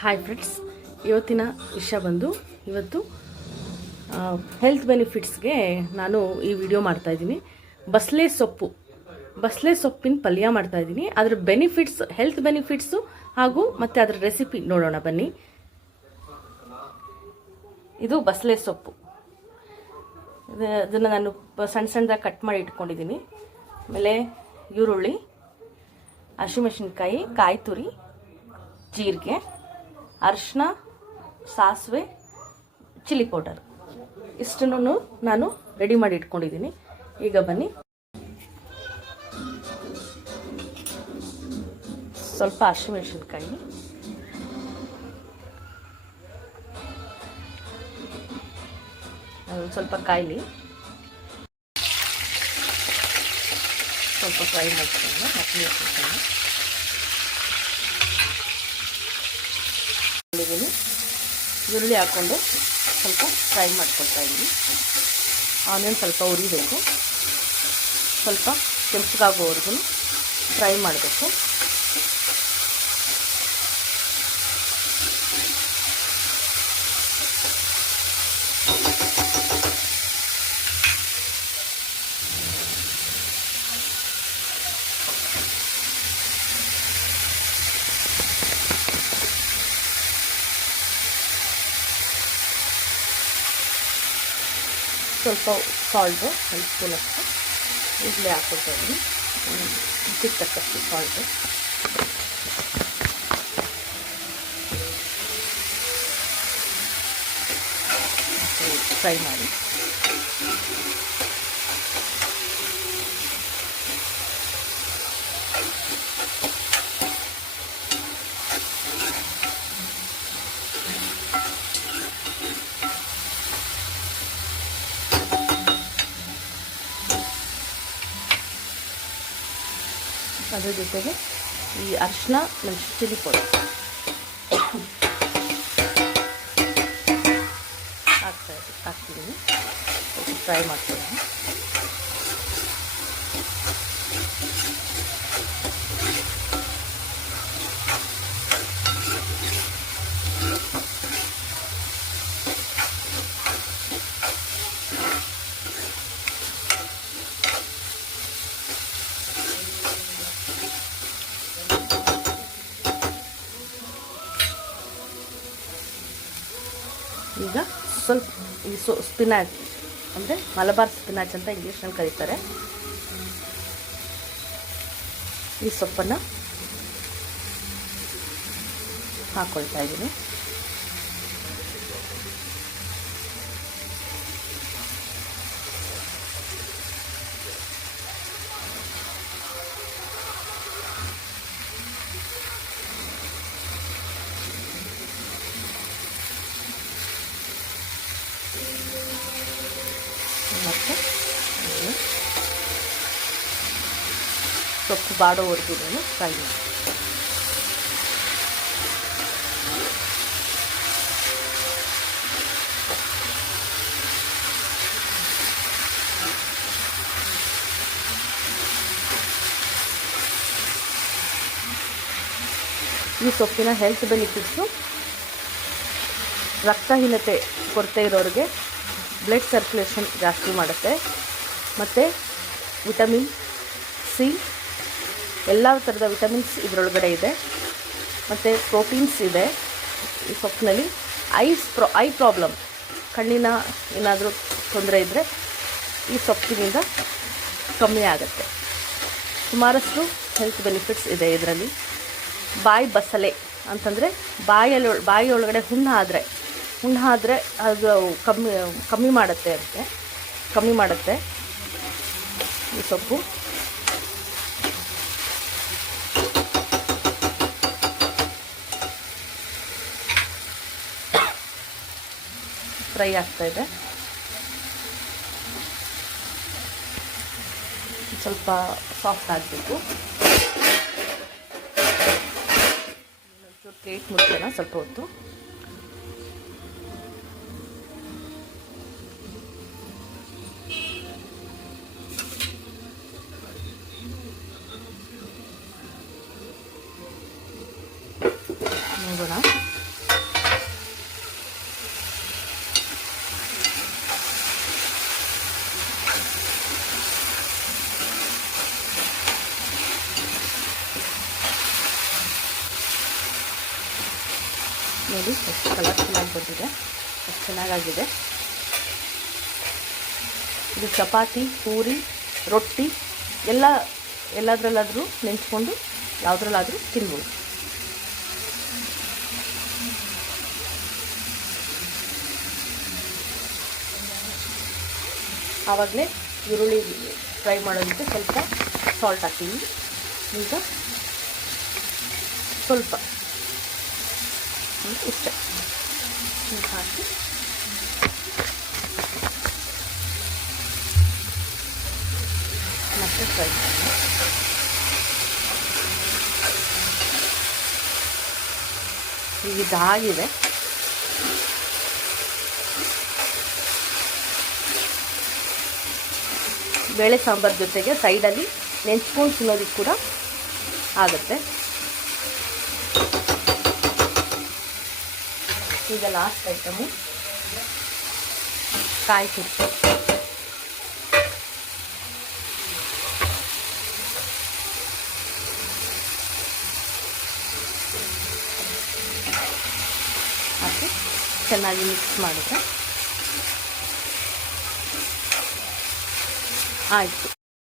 Hi friends, ಇವತ್ತಿನ ವಿಷಯ ಬಂದು ಇವತ್ತು ಹೆಲ್ತ್ ಬೆನಿಫಿಟ್ಸ್ಗೆ ನಾನು ಈ ವಿಡಿಯೋ ಮಾಡ್ತಾಯಿದ್ದೀನಿ. ಬಸಳೆ ಸೊಪ್ಪಿನ ಪಲ್ಯ ಮಾಡ್ತಾಯಿದ್ದೀನಿ. ಅದರ ಬೆನಿಫಿಟ್ಸ್, ಹೆಲ್ತ್ ಬೆನಿಫಿಟ್ಸು ಹಾಗೂ ಮತ್ತು ಅದರ ರೆಸಿಪಿ ನೋಡೋಣ ಬನ್ನಿ. ಇದು ಬಸಳೆ ಸೊಪ್ಪು. ಅದನ್ನು ನಾನು ಸಣ್ಣದಾಗಿ ಕಟ್ ಮಾಡಿ ಇಟ್ಕೊಂಡಿದ್ದೀನಿ. ಆಮೇಲೆ ಈರುಳ್ಳಿ, ಹಸಿಮೆಣಸಿನ್ಕಾಯಿ, ಕಾಯಿ ತುರಿ, ಜೀರಿಗೆ, ಅರಿಶಿನ, ಸಾಸಿವೆ, ಚಿಲ್ಲಿ ಪೌಡರ್ ಇಷ್ಟನ್ನು ನಾನು ರೆಡಿ ಮಾಡಿ ಇಟ್ಕೊಂಡಿದ್ದೀನಿ. ಈಗ ಬನ್ನಿ, ಸ್ವಲ್ಪ ಹಸಿಮೆಣಸಿನ್ಕಾಯಿ, ಸ್ವಲ್ಪ ಕಾಯಿಲಿ, ಸ್ವಲ್ಪ ಫ್ರೈ ಮಾಡ್ಕೊಂಡು ಹಸಿಮೆಣಸಿನ್ಕಾಯಿ ಈರುಳ್ಳಿ ಹಾಕ್ಕೊಂಡು ಸ್ವಲ್ಪ ಫ್ರೈ ಮಾಡ್ಕೊಳ್ತಾ ಇದ್ದೀನಿ. ಆನಿಯನ್ ಸ್ವಲ್ಪ ಉರಿಬೇಕು, ಸ್ವಲ್ಪ ಕೆಂಪಗಾಗೋವರೆಗೂ ಫ್ರೈ ಮಾಡಬೇಕು. ಸ್ವಲ್ಪ ಸಾಲ್ಟು, 1 ಸ್ಪೂನ್ ಅಷ್ಟು ಈಗಲೇ ಹಾಕ್ಕೊಳ್ತಾ ಇದ್ದೀನಿ. ರುಚಿಗೆ ತಕ್ಕಷ್ಟು ಸಾಲ್ಟು, ಫ್ರೈ ಮಾಡಿ. ಅದ್ರ ಜೊತೆಗೆ ಈ ಅರಿಶಿನ ಮತ್ತು ಚಿಲ್ಲಿ ಪೌಡರ್ ಹಾಕ್ತಿದ್ದೀನಿ. ಫ್ರೈ ಮಾಡ್ತೀನಿ. ಈಗ ಸ್ವಲ್ಪ ಈ ಸ್ಪಿನಾಚ್ ಅಂದರೆ ಮಲಬಾರ್ ಸ್ಪಿನಾಚ್ ಅಂತ ಇಂಗ್ಲೀಷ್ನಲ್ಲಿ ಕರೀತಾರೆ. ಈ ಸೊಪ್ಪನ್ನು ಹಾಕ್ಕೊಳ್ತಾ ಇದ್ದೀನಿ. ಮತ್ತು ಸೊಪ್ಪು ಬಾಡೋವರೆಗೂ ಫ್ರೈ ಮಾಡಿ. ಈ ಸೊಪ್ಪಿನ ಹೆಲ್ತ್ ಬೆನಿಫಿಟ್ಸು ರಕ್ತಹೀನತೆ ಕೊರತೆ ಇರೋರಿಗೆ ಬ್ಲಡ್ ಸರ್ಕ್ಯುಲೇಷನ್ ಜಾಸ್ತಿ ಮಾಡುತ್ತೆ. ಮತ್ತು ವಿಟಮಿನ್ ಸಿ, ಎಲ್ಲ ಥರದ ವಿಟಮಿನ್ಸ್ ಇದರೊಳಗಡೆ ಇದೆ. ಮತ್ತು ಪ್ರೋಟೀನ್ಸ್ ಇದೆ ಈ ಸೊಪ್ಪಿನಲ್ಲಿ. ಐ ಪ್ರಾಬ್ಲಮ್, ಕಣ್ಣಿನ ಏನಾದರೂ ತೊಂದರೆ ಇದ್ದರೆ ಈ ಸೊಪ್ಪಿನಿಂದ ಕಮ್ಮಿ ಆಗುತ್ತೆ. ಸುಮಾರಷ್ಟು ಹೆಲ್ತ್ ಬೆನಿಫಿಟ್ಸ್ ಇದೆ ಇದರಲ್ಲಿ. ಬಸಳೆ ಅಂತಂದರೆ ಬಾಯಿಯೊಳಗಡೆ ಹುಣ್ಣು ಆದರೆ ಅದು ಕಮ್ಮಿ ಮಾಡುತ್ತೆ ಈ ಸೊಪ್ಪು. ಫ್ರೈ ಆಗ್ತಾಯಿದೆ. ಸ್ವಲ್ಪ ಸಾಫ್ಟ್ ಆಗಬೇಕು. ಪ್ಲೇಟ್ ಮುಚ್ಚೋಣ ಸ್ವಲ್ಪ ಹೊತ್ತು. ನೋಡೋಣ. ನೋಡಿ ಎಷ್ಟು ಕಲರ್ಫುಲ್ಲಾಗಿ ಬಂದಿದೆ, ಎಷ್ಟು ಚೆನ್ನಾಗಾಗಿದೆ. ಇದು ಚಪಾತಿ, ಪೂರಿ, ರೊಟ್ಟಿ ಎಲ್ಲದರಲ್ಲಾದರೂ ನೆಂಚ್ಕೊಂಡು ಯಾವುದ್ರಲ್ಲಾದರೂ ತಿನ್ಬೋದು. ಆವಾಗಲೇ ಈರುಳ್ಳಿ ಫ್ರೈ ಮಾಡೋದಕ್ಕೆ ಸ್ವಲ್ಪ ಸಾಲ್ಟ್ ಹಾಕ್ತೀವಿ. ಈಗ ಸ್ವಲ್ಪ ಇಷ್ಟ ಹಾಕಿ ಮತ್ತೆ ಫ್ರೈ ಮಾಡಿ. ಈಗ ಇದಾಗಿದೆ. ಬೇಳೆ ಸಾಂಬಾರು ಜೊತೆಗೆ ಸೈಡಲ್ಲಿ ನೆಂಚ್ಕೊಂಡು ತಿನ್ನೋದಕ್ಕೆ ಕೂಡ ಆಗುತ್ತೆ. ಈಗ ಲಾಸ್ಟ್ ಐಟಮು ಕಾಯಿ ತುರಿ. ಹಾಕಿ ಚೆನ್ನಾಗಿ ಮಿಕ್ಸ್ ಮಾಡಿದ್ರೆ ಆಯಿತು.